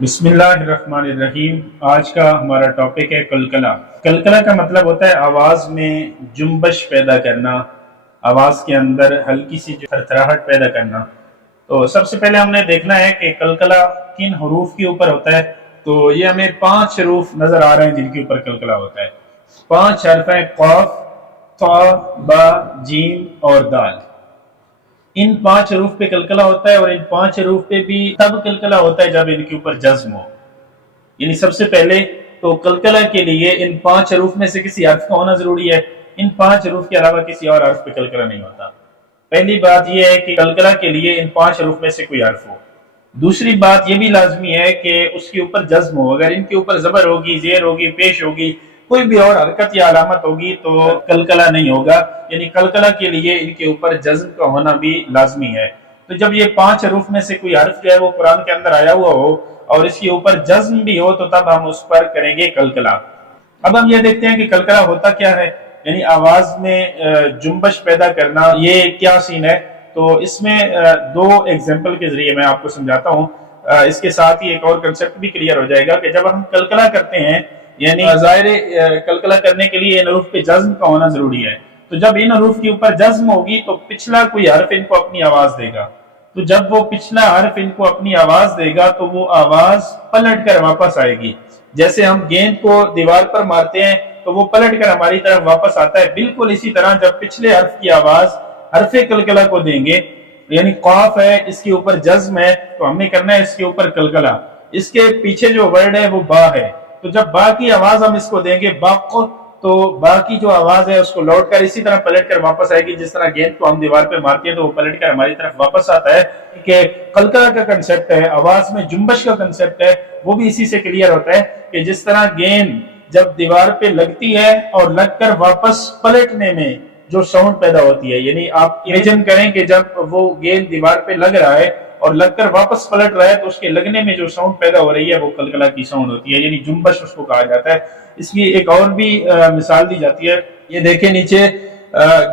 बिस्मिल्लाहिर्रहमानिर्रहीम। आज का हमारा टॉपिक है कलकला। कलकला का मतलब होता है आवाज़ में जुम्बश पैदा करना, आवाज़ के अंदर हल्की सी जो थरथराहट पैदा करना। तो सबसे पहले हमने देखना है कि कलकला किन हरूफ के ऊपर होता है। तो ये हमें 5 हरूफ नजर आ रहे हैं जिनके ऊपर कलकला होता है। 5 हर्फ हैं, क़ाफ, ता, बा, जीम और दाल। इन 5 हरूफ पे कलकला होता है और इन 5 हरूफ पे भी तब कलकला होता है जब इनके ऊपर जज्म हो। यानी सबसे पहले तो कलकला के लिए इन 5 हरूफ में से किसी हर्फ का होना जरूरी है। इन 5 हरूफ के अलावा किसी और हर्फ पे कलकला नहीं होता। पहली बात यह है कि कलकला के लिए इन 5 हरूफ में से कोई हर्फ हो। दूसरी बात यह भी लाजमी है कि उसके ऊपर जज्म हो। अगर इनके ऊपर जबर होगी, जेर होगी, पेश होगी, कोई भी और हरकत या अलामत होगी तो कलकला नहीं होगा। यानी कलकला के लिए इनके ऊपर जज्म का होना भी लाजमी है। तो जब ये 5 हरूफ में से कोई हर्फ जो है वो कुरान के अंदर आया हुआ हो और इसके ऊपर जज्म भी हो तो तब हम उस पर करेंगे कलकला। अब हम ये देखते हैं कि कलकला होता क्या है, यानी आवाज में जुम्बश पैदा करना, ये क्या सीन है। तो इसमें 2 एग्जाम्पल के जरिए मैं आपको समझाता हूँ। इसके साथ ही एक और कंसेप्ट भी क्लियर हो जाएगा कि जब हम कलकला करते हैं, यानी ज़ाहिर कलकला करने के लिए इन हरूफ पे जज्म का होना जरूरी है। तो जब इन हरूफ के ऊपर जज्म होगी तो पिछला कोई हर्फ इनको अपनी आवाज देगा। तो जब वो पिछला हर्फ इनको अपनी आवाज देगा तो वो आवाज पलट कर वापस आएगी। जैसे हम गेंद को दीवार पर मारते हैं तो वो पलट कर हमारी तरफ वापस आता है, बिल्कुल इसी तरह जब पिछले हर्फ की आवाज हर्फे कलकला को देंगे, यानी क़ाफ है, इसके ऊपर जज्म है तो हमने करना है इसके ऊपर कलकला। इसके पीछे जो वर्ड है वो बा है, तो जब बा की आवाज हम इसको देंगे बाक़, तो बा की जो आवाज है उसको लौट कर इसी तरह पलट कर वापस आएगी। जिस तरह गेंद को हम दीवार पे मारते हैं तो वो पलट कर हमारी तरफ वापस आता है। कि कलकला का कंसेप्ट है, आवाज में जुम्बश का कंसेप्ट है, वो भी इसी से क्लियर होता है कि जिस तरह गेंद जब दीवार पे लगती है और लगकर वापस पलटने में जो साउंड पैदा होती है, यानी आप इमेजिन करें कि जब वो गेंद दीवार पे लग रहा है और लगकर वापस पलट रहा है तो उसके लगने में जो साउंड पैदा हो रही है वो कलकला की साउंड होती है, यानी जुम्बश उसको कहा जाता है। इसकी एक और भी मिसाल दी जाती है। ये देखें, नीचे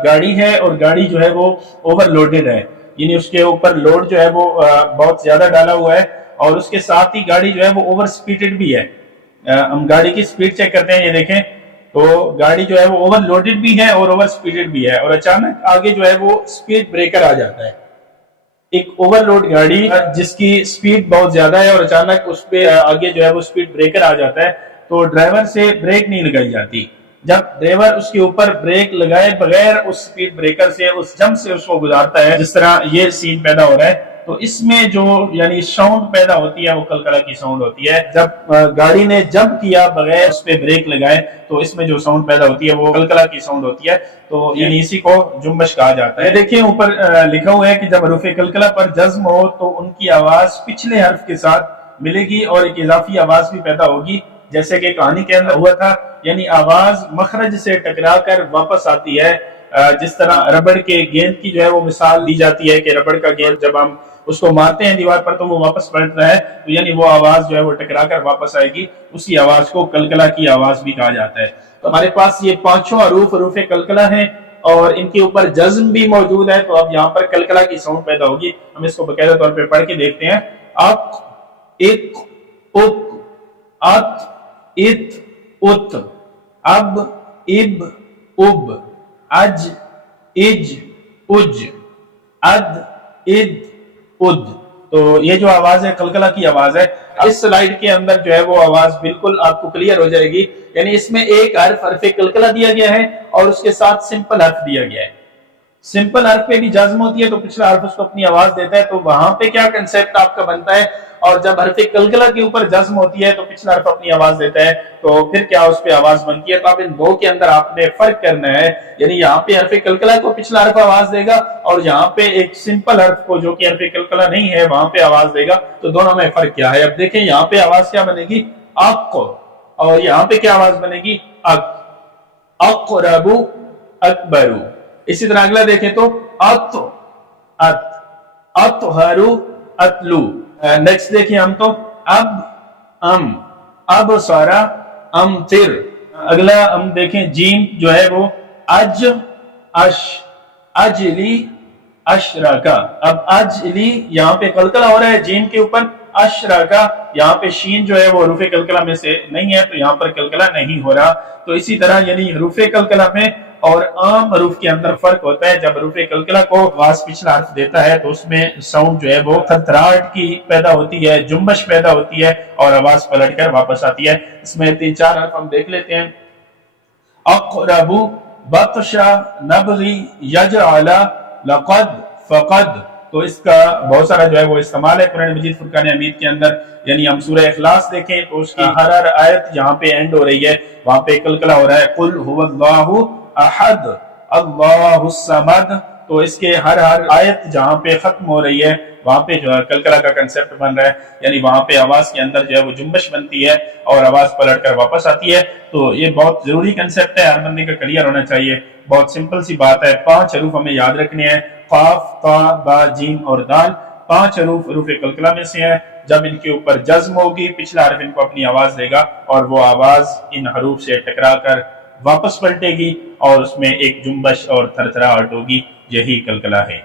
गाड़ी है और गाड़ी जो है वो ओवरलोडेड है, यानी उसके ऊपर लोड जो है वो बहुत ज्यादा डाला हुआ है और उसके साथ ही गाड़ी जो है वो ओवर स्पीडेड भी है। हम गाड़ी की स्पीड चेक करते हैं, ये देखें तो गाड़ी जो है वो ओवरलोडेड भी है और ओवर स्पीडेड भी है और अचानक आगे जो है वो स्पीड ब्रेकर आ जाता है। एक ओवरलोड गाड़ी जिसकी स्पीड बहुत ज्यादा है और अचानक उस पे आगे जो है वो स्पीड ब्रेकर आ जाता है तो ड्राइवर से ब्रेक नहीं लगाई जाती। जब ड्राइवर उसके ऊपर ब्रेक लगाए बगैर उस स्पीड ब्रेकर से, उस जंप से उसको गुजारता है, जिस तरह ये सीन पैदा हो रहा है, तो इसमें जो यानी साउंड पैदा होती है वो कलकला की साउंड होती है। जब गाड़ी ने जंप किया बगैर उस पे ब्रेक लगाए तो इसमें जो साउंड पैदा होती है वो कलकला की साउंड होती है। तो यानी इसी को जुम्बश कहा जाता है। देखिए ऊपर लिखा हुआ है कि जब हरूफ कलकला पर जज्म हो तो उनकी आवाज पिछले हर्फ के साथ मिलेगी और एक इजाफी आवाज भी पैदा होगी, जैसे कि कहानी के अंदर हुआ था। यानी आवाज मखरज से टकरा कर वापस आती है। जिस तरह रबड़ के गेंद की जो है वो मिसाल दी जाती है कि रबड़ का गेंद जब हम उसको मारते हैं दीवार पर तो वो वापस पलट रहा है, तो यानी वो आवाज जो है वो टकरा कर वापस आएगी। उसी आवाज को कलकला की आवाज भी कहा जाता है। तो हमारे पास ये 5 हरूफ कलकला है और इनके ऊपर जज्म भी मौजूद है, तो अब यहाँ पर कलकला की साउंड पैदा होगी। हम इसको बाकायदा तौर पर पढ़ के देखते हैं। अक, इक, उक, अत, इत, उत, अब, इब, उब, अज, इज, उज, अद, इद, उद। तो ये जो आवाज है कलकला की आवाज है। इस स्लाइड के अंदर जो है वो आवाज बिल्कुल आपको क्लियर हो जाएगी। यानी इसमें एक हर्फ कलकला दिया गया है और उसके साथ सिंपल हर्फ दिया गया है। सिंपल हर्फ पे भी जज्म होती है तो पिछला हर्फ उसको अपनी आवाज देता है। तो वहां पे क्या कंसेप्ट आपका बनता है, और जब हर्फ कलकला के ऊपर जज्म होती है तो पिछला हर्फ अपनी आवाज देता है, तो फिर क्या उस पे आवाज बनती है। तो आप इन दो के अंदर आपने फर्क करना है। यानी यहाँ पे हर्फ कलकला को पिछला हर्फ आवाज देगा और यहाँ पे एक सिंपल हर्फ को जो कि हर्फ कलकला नहीं है वहां पे आवाज देगा। तो दोनों में फर्क क्या है। अब देखें यहाँ पे आवाज क्या बनेगी, अक, और यहाँ पे क्या आवाज बनेगी, अक, अक़रबु, अकबरू। इसी तरह अगला देखें तो अत, अत, अतहरु, अतलू। नेक्स्ट देखिए हम तो अब, अम, अब सारा, अमतिर। अगला हम देखें जीम जो है वो अज, अश, अजली, अशरका। अब अजली यहाँ पे कलकला हो रहा है जीम के ऊपर अशरका, यहाँ पे शीन जो है वो हरूफ कलकला में से नहीं है, तो यहाँ पर कलकला नहीं हो रहा। तो इसी तरह यानी हरूफ कलकला में और आम हरूफ के अंदर फर्क होता है। जब हरूफ कलकला को आवाज पिछला हर्फ देता है तो उसमें साउंड जो है वो थरथराहट की पैदा होती है, जुम्बश पैदा होती है और आवाज पलट कर वापस आती है। इसमें 3-4 हर्फ हम देख लेते हैं। अक़रबु, बतशा, नबगी, यजअला, लक़द, फ़क़द। तो इसका बहुत सारा जो है वो इस्तेमाल है कुरान मजीद फुरकान हमीद के अंदर। यानी हम सूरह इखलास देखें तो उसकी हर आयत जहाँ पे एंड हो रही है वहां पे कलकला हो रहा है। कुल हुवल्लाहु अहद, अल्लाहुस समद। तो इसके हर आयत जहाँ पे खत्म हो रही है वहां पे जो है कलकला का कंसेप्ट बन रहा है। यानी वहां पे आवाज के अंदर जो है वो जुम्बश बनती है और आवाज पलट कर वापस आती है। तो ये बहुत जरूरी कंसेप्ट है, हर बंदे का क्लियर होना चाहिए। बहुत सिंपल सी बात है। 5 हरूफ हमें याद रखने हैं, काफ, ता, बा, जीम और दाल। 5 हरूफ कलकला में से हैं। जब इनके ऊपर जज्म होगी पिछला हर्फ इनको अपनी आवाज देगा और वो आवाज इन हरूफ से टकरा कर वापस पलटेगी और उसमें एक जुम्बश और थरथराहट होगी। यही कलकला है।